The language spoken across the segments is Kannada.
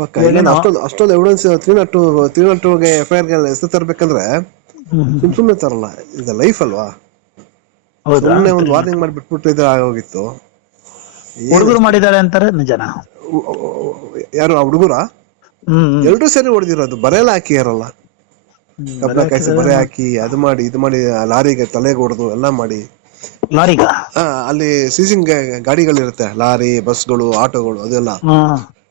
ಪಕ್ಕ ಇಲ್ಲ ಅಷ್ಟೊಂದು ಅಷ್ಟೊಂದು evidence three not two three not ಟೂಗೆ F I ಹೆಸರು ತರಬೇಕಂದ್ರೆ ಸುಮ್ ಸುಮ್ಮನೆ ತರಲ್ಲ. ಇದು ಲೈಫ್ ಅಲ್ವಾ? ಸುಮ್ನೆ ಒಂದು ವಾರ್ನಿಂಗ್ ಮಾಡಿ ಬಿಟ್ಬಿಟ್ಟು ಇದ್ರೆ ಆಗೋಗಿತ್ತು. ಹುಡುಗರು ಮಾಡಿದ್ದಾರೆ ಅಂತಾರೆ ನಿಜನ? ಯಾರು ಆ ಹುಡುಗರ? ಎಲ್ರೂ ಸೇರಿ ಹೊಡೆದಿರೋದು. ಹಾಕಿ ಯಾರಲ್ಲ? ಕಬ್ಬಣ ಕಾಯಿಸಿ ಬರೆ ಹಾಕಿ ಅದು ಮಾಡಿ ಇದು ಮಾಡಿ ಲಾರಿಗೆ ತಲೆಗೆ ಹೊಡೆದು ಎಲ್ಲ ಮಾಡಿ. ಲಾರಿಗ? ಅಲ್ಲಿ ಸೀಸಿಂಗ್ ಗಾಡಿಗಳಿರುತ್ತೆ. ಲಾರಿ ಬಸ್ಗಳು ಆಟೋಗಳು ಅದೆಲ್ಲ.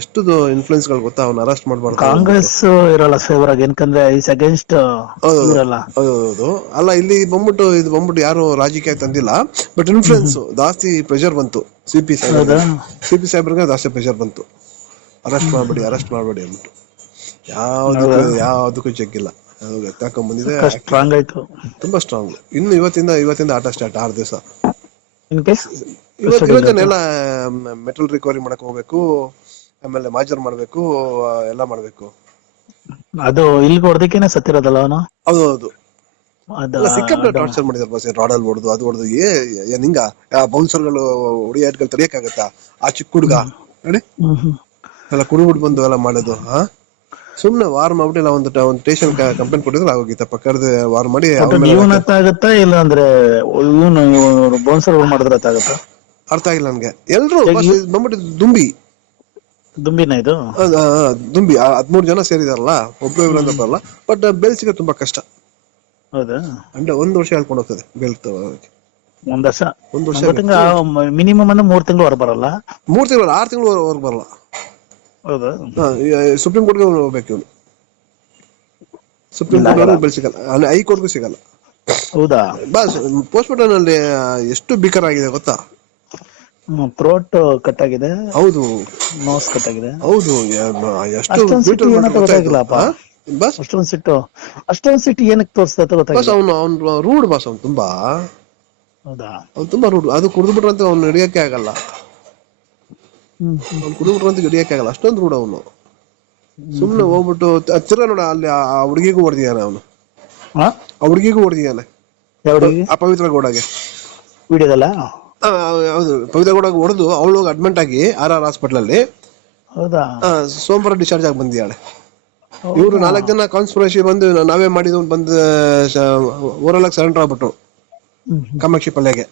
ಎಷ್ಟು ಇನ್ಫ್ಲುಯೆನ್ಸ್ಗಳು ಗೊತ್ತಾ? ಅವ್ನ ಅರೆಸ್ಟ್ ಮಾಡಬಾರ್ದು ಕಾಂಗ್ರೆಸ್ ಇರಲ್ಲ ಫೇವರ್ ಆಗಿ ಏನಕಂದ್ರೆ ಇಸ್ ಅಗೇನ್ಸ್ಟ್ ಇರಲ್ಲ ಹೌದು. ಅಲ್ಲ ಇಲ್ಲಿ ಬಂದ್ಬಿಟ್ಟು ಇದು ಬಂದ್ಬಿಟ್ಟು ಯಾರು ರಾಜಕೀಯ ತಂದಿಲ್ಲ ಬಟ್ ಇನ್ಫ್ಲೂಯೆನ್ಸ್ ಜಾಸ್ತಿ ಪ್ರೆಷರ್ ಬಂತು. ಸಿಪಿ ಸಾಹೇಬ್ ಸಿಪಿ ಸಿ ಪಿ ಸಾಹೇಬ್ರಿಗೆ ಜಾಸ್ತಿ ಪ್ರೆಷರ್ ಬಂತು. ಅರೆಸ್ಟ್ ಮಾಡಬೇಡಿ ಅರೆಸ್ಟ್ ಮಾಡಬೇಡಿ ಅಂದ್ಬಿಟ್ಟು. ಯಾವ್ದಕ್ಕೂ ಯಾವ್ದಕ್ಕೂ ಜಗ್ಗಿಲ್ಲ. ಎತ್ತಾಕೊಂಡ್ ಬಂದಿದೆ ಸ್ಟ್ರಾಂಗ್ ಆಯ್ತು. ತುಂಬಾ ಸ್ಟ್ರಾಂಗ್ ಇನ್ನು ಇವತ್ತಿಂದ ಇವತ್ತಿಂದ ಆಟ ಸ್ಟಾರ್ಟ್ ಆರು ದಿವಸ. ಮೆಟಲ್ ರಿಕವರಿ ಮಾಡಕ್ ಹೋಗ್ಬೇಕು. ಆಮೇಲೆ ಮಾಜರ್ ಮಾಡ್ಬೇಕು ಎಲ್ಲ ಮಾಡ್ಬೇಕು. ಅದು ಇಲ್ಲಿಗೆ ಹೊಡೆದಕ್ಕೇನೆ ಸತ್ತಿರೋದಲ್ಲ ಅವನು? ಹೌದು ಹೌದು. ಅದ ಎಲ್ಲ ಸಿಕ್ಕಾಪಟ್ಟೆ ಟಾರ್ಚರ್ ಮಾಡಿದಾರೆ ಬಸ್ ರಾಡಲ್ ಹೊಡೆದು ಅದು ಹೊಡೆದು ಏ ಏನ್ ಹಿಂಗ ಬೌನ್ಸರ್ಗಳು ಹೊಡಿಯಾಟ್ಗಳು ತಡಿಯಕ್ಕಾಗತ್ತಾ? ಆ ಚಿಕ್ಕ ಹುಡುಗ ನೋಡಿ. ಹ್ಮ್ ಹ್ಮ್. ಎಲ್ಲ ಕುಡಿಬಿಟ್ಟು ಬಂದು ಎಲ್ಲ ಮಾಡೋದು ಹಾ? ಸುಮ್ನೆ ವಾರ್ ಮಾಡ್ಬಿಟ್ಟು ಇಲ್ಲ ಒಂದು ಒಂದು ಸ್ಟೇಷನ್ ಕಂಪ್ಲೇಂಟ್ ಕೊಟ್ಟಿದ್ರೆ ಆಗೋಗಿತ್ತಪ್ಪ ಕರೆದು ವಾರ್ ಮಾಡಿ ಅವ್ರ ಮೇಲೆ ಇವನ್ ಹತ್ತಾಗತ್ತಾ ಇಲ್ಲ ಅಂದ್ರೆ ಇವನು ಬೋನ್ಸರ್ ಮಾಡಿದ್ರೆ ಹತ್ತಾಗತ್ತಾ ಅರ್ಥ ಆಗಿಲ್ಲ ನನ್ಗೆ. ಎಲ್ರು ಬಂದ್ಬಿಟ್ಟು ದುಂಬಿ. ದುಂಬಿನ ಇದು? ದುಂಬಿ ಹದ್ಮೂರು ಜನ ಸೇರಿದಾರಲ್ಲ ಒಬ್ರು ಬರಲ್ಲ ಬಟ್ ಬೇಲ್ ಸಿಗೋದು ತುಂಬಾ ಕಷ್ಟ. ಹೌದಾ? ಅಂದ್ರೆ ಒಂದು ವರ್ಷ ಹೇಳ್ಕೊಂಡು ಹೋಗ್ತದೆ ಬೇಲ್. ಒಂದ್ ವರ್ಷ? ಒಂದು ವರ್ಷ ಮಿನಿಮಮ್ ಅಂದ್ರೆ ಮೂರ್ ತಿಂಗಳು ಹೊರ ಬರಲ್ಲ? ಮೂರ್ ತಿಂಗಳು ಆರು ತಿಂಗಳು ಹೊರ ಬರಲ್ಲ. ಹೌದಾ? ಸುಪ್ರೀಂ ಕೋರ್ಟ್ಗೆ ಹೋಗ್ಬೇಕು ಇವನು. ಸುಪ್ರೀಂ ಕೋರ್ಟ್ ಬೆಲ್ ಸಿಗಲ್ಲ ಅಲ್ಲಿ ಹೈಕೋರ್ಟ್ಗೂ ಸಿಗಲ್ಲ. ಹೌದಾ? ಬಸ್ ಪೋಸ್ಟ್ ಮಾರ್ಟಮ್ ಅಲ್ಲಿ ಎಷ್ಟು ಬಿಕರ್ ಆಗಿದೆ ಗೊತ್ತಾ? ಥ್ರೋಟ್ ಕಟ್ ಆಗಿದೆ. ಹೌದು. ನೋಸ್ ಕಟ್ ಆಗಿದೆ. ಹೌದು ಎಷ್ಟು ಅಷ್ಟೊಂದ್ ಸಿಟ್ಟು brutal ಏನಂತ ಗೊತ್ತಾಗಿಲ್ಲಪ್ಪ. ಬಸ್? ಅಷ್ಟೊಂದ್ ಸಿಟ್ಟು. ಅಷ್ಟೊಂದ್ ಸಿಟ್ಟು ಏನಕ್ಕೆ ತೋರಿಸ್ತೈತೆ ಬಸ್ ಗೊತ್ತಾಗಿಲ್ಲ. ಅವನು ಅವ್ನು ರೂಡ್ ಬಸ್ ಅವ್ನು ತುಂಬಾ. ಹೌದಾ? ಅವ್ನು ತುಂಬಾ ರೂಡ್ ಅದು ಕುಡಿದು ಬಿಟ್ರಂತ ಅವ್ನು ಹಿಡಿಯಕ್ಕೆ ಆಗಲ್ಲ. ಹ್ಮ್ ಅವ್ನು ಕುಡಿದು ಬಿಟ್ರಂತ ಹಿಡಿಯಕ್ಕೆ ಆಗಲ್ಲ. ಅಷ್ಟೊಂದು ರೂಡ್ ಅವನು. ಸುಮ್ಮನೆ ಹೋಗ್ಬಿಟ್ಟು ಹತ್ತಿರ ತಿರ್ಗಾ ನೋಡ ಅಲ್ಲಿ ಆ ಆ ಹುಡುಗಿಗೂ ಹೊಡೆದಿದ್ದಾನೆ ಅವನು. ಹಾ ಆ ಹುಡುಗಿಗೂ ಹೊಡೆದಿದ್ದಾನೆ. ಯಾವ್ದು ಆ ಪವಿತ್ರ ಗೌಡಗೆ. ವಿಡಿಯೋದಲ್ಲ? ಆ, ಹೌದು. ಪವಿತ್ರ ಗೌಡಗೆ ಹೊಡೆದು ಅವಳು ಅಡ್ಮಿಂಟ್ ಆಗಿ ಆರ್ ಆರ್ ಹಾಸ್ಪಿಟಲ್ ಅಲ್ಲಿ. ಹೌದಾ? ಸೋಮವಾರ ಡಿಸ್ಚಾರ್ಜ್ ಆಗಿ ಬಂದಿದ್ದಾಳೆ. ಇವರು ನಾಲ್ಕು ಜನ ಕಾನ್ಸ್ಪಿರಸಿ ಬಂದು ನಾವೇ ಮಾಡಿದ್ ಬಂದು ಓರಲ್ ಆಗಿ ಸರೆಂಡರ್ ಆಗ್ಬಿಟ್ರು. ಕಾಮಾಕ್ಷಿ ಪಲ್ಯಗೆ.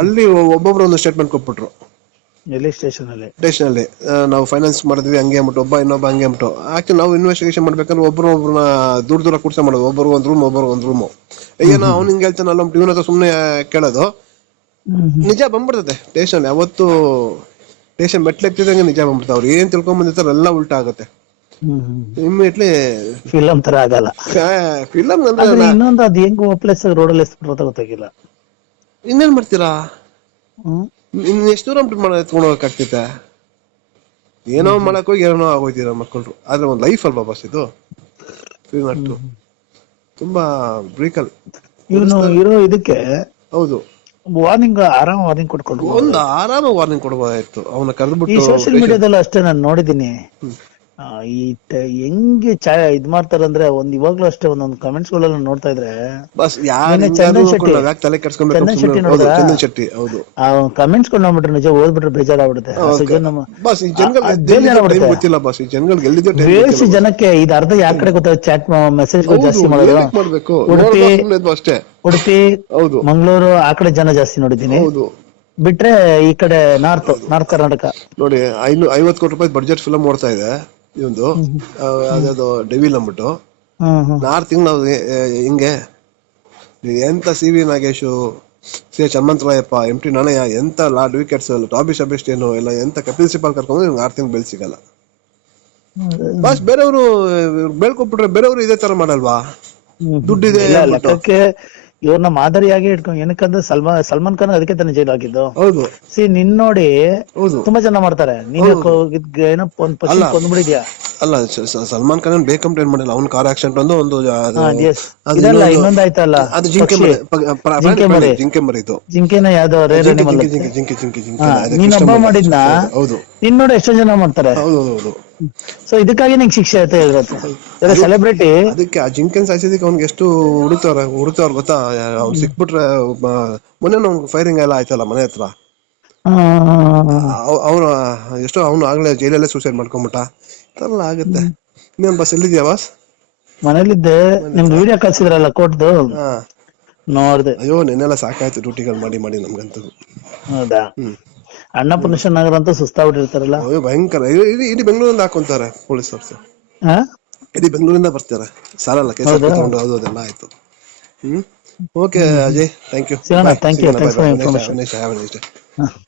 ಅಲ್ಲಿ ಒಬ್ಬೊಬ್ರು ಒಂದು ಸ್ಟೇಟ್ಮೆಂಟ್ ಕೊಟ್ಬಿಟ್ರು. ಎಲ್ಲಿ? ಸ್ಟೇಷನ್ ಅಲ್ಲಿ. ಸ್ಟೇಷನ್ ಅಲ್ಲಿ. ನಾವು ಫೈನಾನ್ಸ್ ಮಾಡಿದ್ವಿ ಹಂಗೆ ಅಂದ್ಬಿಟ್ಟು ಒಬ್ಬ ಇನ್ನೊಬ್ಬ ಹಂಗೆ ಅಂದ್ಬಿಟ್ಟು. ಆಕ್ಚುಲಿ ನಾವು ಇನ್ವೆಸ್ಟಿಗೇಷನ್ ಮಾಡ್ಬೇಕಂದ್ರೆ ಒಬ್ರು ಒಬ್ರನ್ನ ದೂರ ದೂರ ಕೂರ್ಸ ಮಾಡೋದು. ಒಬ್ಬರು ಒಂದು ರೂಮ್ ಒಬ್ಬರು ಒಂದ್ ರೂಮ್ ಏನೋ ಅವ್ನು ಹಿಂಗೆ ಹೇಳ್ತಾನಲ್ಲ ಇವನ ಸುಮ್ಮನೆ ಕೇಳೋದು. ನಿಜ ಬಂದ್ಬಿಡ್ತದೆ. ಟೇಷನ್ ಯಾವತ್ತು ಸ್ಟೇಷನ್ ಮೆಟ್ಲೆಕ್ತಿದಂಗೆ ನಿಜ ಬಂದ್ಬಿಡ್ತಾವೆ ಅವ್ರು ಏನ್ ತಿಳ್ಕೊಂಡ್ ಬಂದಿರ್ತಾರ ಎಲ್ಲ ಉಲ್ಟಾ ಆಗುತ್ತೆ. ಇಮಿಡಿಯೇಟ್ಲಿ ಫಿಲಂ ತರ ಆಗಲ್ಲ. ಫಿಲಂ ಅಂದ್ರೆ ಇನ್ನೊಂದು ಅದು ಹೆಂಗ್ ಪ್ಲೇಸ್ ರೋಡ್ ಅಲ್ಲಿ ಎಸ್ಬಿಟ್ರೆ ಗೊತ್ತಾಗಿಲ್ಲ. ಇನ್ನೇನ್ ಮಾಡ್ತೀರಾ? ಇನ್ ಎಷ್ಟು ದೂರ ಮಾಡ ಎತ್ಕೊಂಡು ಹೋಗಕ್ಕಾಗ್ತೈತೆ ಏನೋ ಮಾಡಕ್ ಹೋಗಿ ಏನೋ ಆಗೋಯ್ತೀರ ಮಕ್ಕಳು ಆದ್ರೆ ಒಂದ್ ಲೈಫ್ ಅಲ್ವಾ ಬಸ್ ಇದು. ತುಂಬಾ ಬ್ರೀಕಲ್ ಇವನು ಇರೋ ಇದಕ್ಕೆ ಹೌದು. ವಾರ್ನಿಂಗ್ ಆರಾಮ ವಾರ್ನಿಂಗ್ ಕೊಟ್ಕೊಂಡು ಒಂದು ಆರಾಮ ವಾರ್ನಿಂಗ್ ಕೊಡ್ಬೋದಾಯ್ತು. ಅವನ ಈ ಕರೆದ್ಬಿಟ್ಟು ಸೋಶಿಯಲ್ ಮೀಡಿಯಾದಲ್ಲೂ ಅಷ್ಟೇ ನಾನು ನೋಡಿದೀನಿ ಈ ಹೆಂಗೆ ಚಾ ಇದ್ ಮಾಡ್ತಾರೆ ಅಂದ್ರೆ ಒಂದ್ ಇವಾಗ್ಲೂ ಅಷ್ಟೇ ಒಂದೊಂದು ಕಮೆಂಟ್ಸ್ ಗಳೆಲ್ಲ ನೋಡ್ತಾ ಇದ್ರೆ ಬಸ್ ಚಂದನ್ ಶೆಟ್ಟಿ. ಚಂದನ್ ಶೆಟ್ಟಿ ಚಂದನ್ ಶೆಟ್ಟಿ ಹೌದು. ಆ ಕಮೆಂಟ್ಸ್ಗಳು ನೋಡ್ಬಿಟ್ರೆ ನಿಜ ಓದ್ಬಿಟ್ರೆ ಬೇಜಾರಾಗ್ಬಿಡುತ್ತೆ. ಬಸ್ ಈ ಜನಗಳಿಗೆ ಗೊತ್ತಿಲ್ಲ ಬಸ್ ಈ ಜನಗಳಿಗೆ ಎಲ್ಲಿದ್ಯೋ ಟೈಮ್ ಬೇಸಿ ಜನಕ್ಕೆ ಇದು ಅರ್ಧ ಯಾವ ಕಡೆ ಗೊತ್ತಾಗ ಚಾಟ್ ಮೆಸೇಜ್ ಜಾಸ್ತಿ ಮಾಡೋದು. ಅಷ್ಟೇ ಉಡುಪಿ ಹೌದು. ಮಂಗಳೂರು ಆ ಕಡೆ ಜನ ಜಾಸ್ತಿ ನೋಡಿದೀನಿ ಹೌದು. ಬಿಟ್ರೆ ಈ ಕಡೆ ನಾರ್ತ್ ನಾರ್ತ್ ಕರ್ನಾಟಕ. ನೋಡಿ ಐನೂ ಐವತ್ ಕೋಟಿ ರೂಪಾಯಿ ಬಡ್ಜೆಟ್ ಫಿಲಮ್ ಓಡ್ತಾ ಇದೆ ಇವಂದು. ಅದು ಡೆವಿಲ್ ಅಂದ್ಬಿಟ್ಟು. ಹ್ಮ್ ಹ್ಮ್. ನಾವು ತಿಂಗಳು ಹಿಂಗೆ. ಎಂತ C V Nagesh C H Hanumantharayappa M T Nanaiah ಎಂತ ಲಾಡ್ ವಿಕೆಟ್ಸ್ ಟಾಬಿ ಸಬೆಸ್ಟೇನು ಎಲ್ಲ ಎಂತ ಕಪಿಲ್ ಸಿಪಾಲ್ ಕರ್ಕೊಂಡು ನಿಮ್ಗೆ ಆರು ತಿಂಗಳು ಬೆಲ್ ಸಿಗಲ್ಲ. ಬಸ್ ಬೇರೆಯವರು ಬೆಳ್ಕೊಬಿಟ್ರೆ ಬೇರೆಯವರು ಇದೇ ತರ ಮಾಡಲ್ವಾ. ದುಡ್ಡಿದೆ ಇವ್ರನ್ನ ಮಾದರಿಯಾಗಿ ಇಟ್ಕೊಂಡು ಏನಕ್ಕಂದ್ರೆ ಸಲ್ಮಾನ್ ಸಲ್ಮಾನ್ ಖಾನ್ ಅದಕ್ಕೆ ತಾನೇ ಜೈಲ್ ಹಾಕಿದ್ದು. ಹೌದು. ಸಿ ನಿನ್ ನೋಡಿ ಹೌದು. ತುಂಬಾ ಜನ ಮಾಡ್ತಾರೆ. ನೀನು ಏನೋ ಒಂದ್ ಕೊಂದ್ಬಿಡಿದ್ಯಾ ಅಲ್ಲ. ಸಲ್ಮಾನ್ ಖಾನ್ ಬೇ ಕಂಪ್ಲೇಂಟ್ ಮಾಡಿಲ್ಲ. ಅವ್ನ ಕಾರ್ ಆಕ್ಸಿಡೆಂಟ್ ಒಂದು ಒಂದು. ಇದಲ್ಲ ಇನ್ನೊಂದು- ಆಯ್ತಲ್ಲ ಅದು ಜಿಂಕೆ. ಮರಿ ಜಿಂಕೆ ಮರಿ. ಇದು. ಜಿಂಕೆನ ಯಾವ್ದೋ ರೇರ್ ಜಿಂಕೆ ಜಿಂಕೆ ಜಿಂಕೆ ಜಿಂಕೆ ನೀನ್ ಹಬ್ಬ ಮಾಡಿದ್ನ? ಹೌದು. ನಿನ್ ನೋಡಿ ಎಷ್ಟೋ ಜನ ಮಾಡ್ತಾರೆ. ಹೌದು ಹೌದು. ಸೊ ಇದಕ್ಕಾಗಿ ನಿಂಗೆ ಶಿಕ್ಷೆ ಆಯ್ತು ಹೇಳಿದ್ರೆ ಸೆಲೆಬ್ರಿಟಿ ಅದಕ್ಕೆ ಆ ಜಿಂಕೆನ್ ಸಾಯಿಸಿದಕ್ಕೆ ಅವ್ನಿಗೆ ಎಷ್ಟು ಹುಡುತವ್ರ ಹುಡುತವ್ರ ಗೊತ್ತಾ? ಅವ್ನು ಸಿಕ್ಬಿಟ್ರೆ ಮೊನ್ನೆ ನಮ್ಗೆ ಫೈರಿಂಗ್ ಎಲ್ಲ ಆಯ್ತಲ್ಲ ಮನೆ ಹತ್ರ. ಅವನು ಎಷ್ಟೋ ಅವನು ಆಗ್ಲೇ ಜೈಲಲ್ಲೇ ಸೂಸೈಡ್ ಮಾಡ್ಕೊಂಬಿಟ್ಟ. ಎಲ್ಲ ಆಗುತ್ತೆ. ಇನ್ನೇನು ಬಸ್ ಎಲ್ಲಿದ್ಯಾ ಬಾಸ್ ಮನೇಲಿದ್ದೆ. ನಿಮ್ದು ವಿಡಿಯೋ ಕಳ್ಸಿದ್ರಲ್ಲ ಕೋಟ್ದು ನೋಡ್ದೆ. ಅಯ್ಯೋ ನೆನ್ನೆಲ್ಲ ಸಾಕಾಯ್ತು ಡ್ಯೂಟಿಗಳು ಮಾಡಿ ಮಾಡಿ ನಮ್ಗಂತೂ. ಹೌದಾ? ಅನ್ನಪೂರ್ಣೇಶ್ವರ ನಗರ ಅಂತ ಸುಸ್ತಾಗ್ಬಿಟ್ಟಿರ್ತಾರಲ್ಲ. ಅಯ್ಯೋ ಭಯಂಕರ. ಇಡೀ ಇಡೀ- ಇಡೀ ಬೆಂಗಳೂರಿಂದ ಹಾಕೊಂತಾರೆ ಪೊಲೀಸರು. ಹಾ? ಇಡೀ ಬೆಂಗಳೂರಿಂದ ಬರ್ತಾರೆ. ಸಾಲಲ್ಲ ಕೆಲಸ ತಗೊಂಡು ಅದು ಅದೆಲ್ಲ ಆಯ್ತು. ಹ್ಮ್? ಓಕೆ ಅಜಯ್ ಥ್ಯಾಂಕ್ ಯು ಸಿಗೋಣ, thank you, thanks for information. Next ಹಾ.